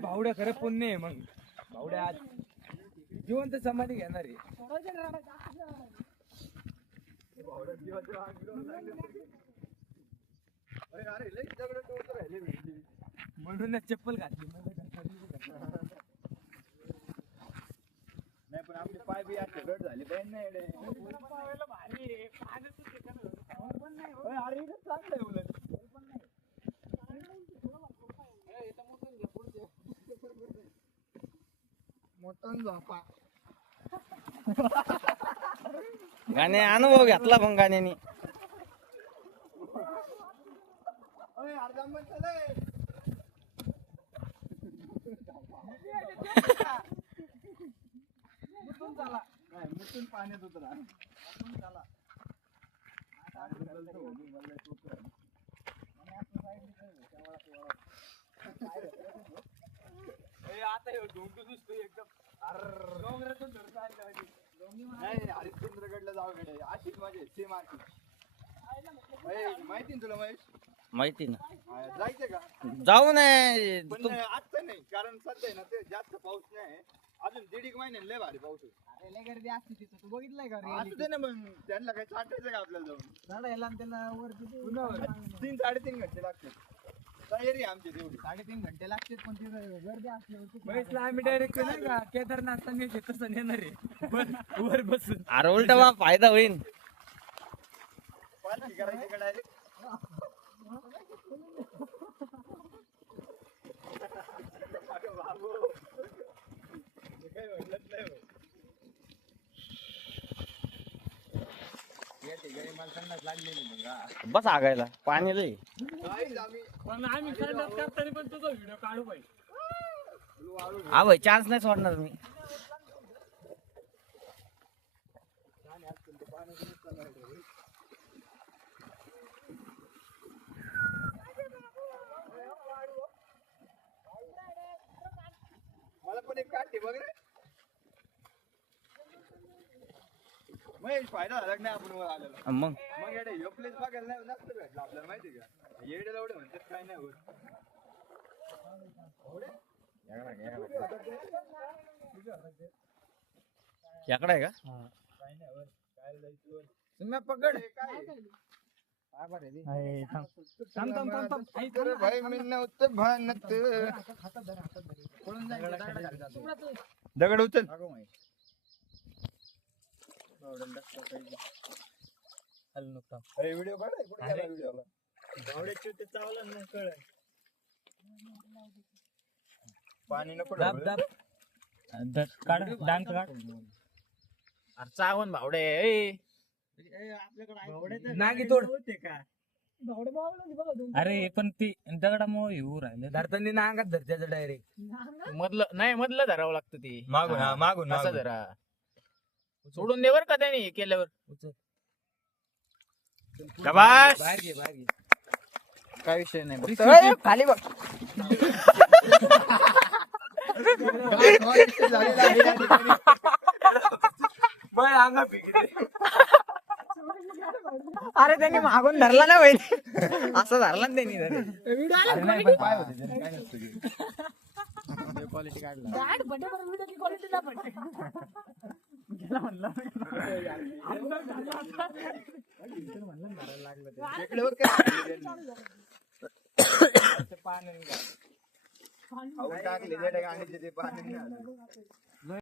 भावड्या खरं पुण्य आहे मग. भावड्या आज जिवंत समाधी घेणार आहे. म्हणूनच चप्पल घातली. नाही पण आपले पाय बी असे गट झाले पाहिजे नाही रे. अरे चांगलं आहे उलट. गाणे अनुभव घेतला पण गाण्याने. मुतून पाण्यात उतरा. आता डोंगू दिसतोय एकदम. डोंगरातून हरिश्चंद्रगडला जाऊ कडे अशीच माझे सेम अशी. माहिती ना तुला महेश? माहिती ना. जायचं का? जाऊ नये पण आजचं नाही कारण सध्या ना ते जास्त पाऊस नाही. अजून 1.5 महिन्याने लय भारी पाऊस होईल. लय गर्दी असते तिथं. तू बघितलंय का? असू दे ना मग त्यांना काही चाटायचं का आपल्याला जाऊन? चढायला आणि त्याला वरती 3-3.5 घंटे लागतात. तयारी आमची तेवढी 3.5 घंटे लागते. पण तिथं गर्दी असल्यावर आम्ही डायरेक्ट नाही का केदारनाथ तसं नेणार आहे वर बसून. अरे उलट वा फायदा होईल. पालखी करायची का डायरेक्ट? बस आगायला पाणी लई. पण आम्ही करताना पण तुझा व्हिडिओ काढू पाहिजे. हा भाई चान्स नाही सोडणार मी. मला पण एक काढते बघ रे महेश. फायदा झाला नाही आपण वर आलेला. मग येडे ह्यो प्लेस बघायला नाही नसतं भेटलं आपल्याला माहिती का? येडे लावडे म्हणतात काय नाही होत. याकडे आहे का? काय नाही होत. काय जायचं तुम्ही पकड. भाई मी नव्हतं भानत. दगड उचल. व्हिडिओ काढाय कुठे गेला व्हिडिओला? भावड्याची चावला ना कळ. पाणी नको दाब दाब काढ डांग काढ. अरे चावण भावडे. नागी तोड होते का? अरे पण ती दगडामुळे येऊ राहिले. धरताना नांगात धरत्याचं डायरेक्ट. मधलं धरावं लागतं ती. मागून मागून असं धरा. सोडून दे बर का त्याने केल्यावर. बाहेर घे बाहेर घे. काय विषय नाही. खाली बघ. अंगा अरे त्यांनी मागून धरला ना बाई. असं धरला ना त्यांनी. क्वालिटी काढला. पाणी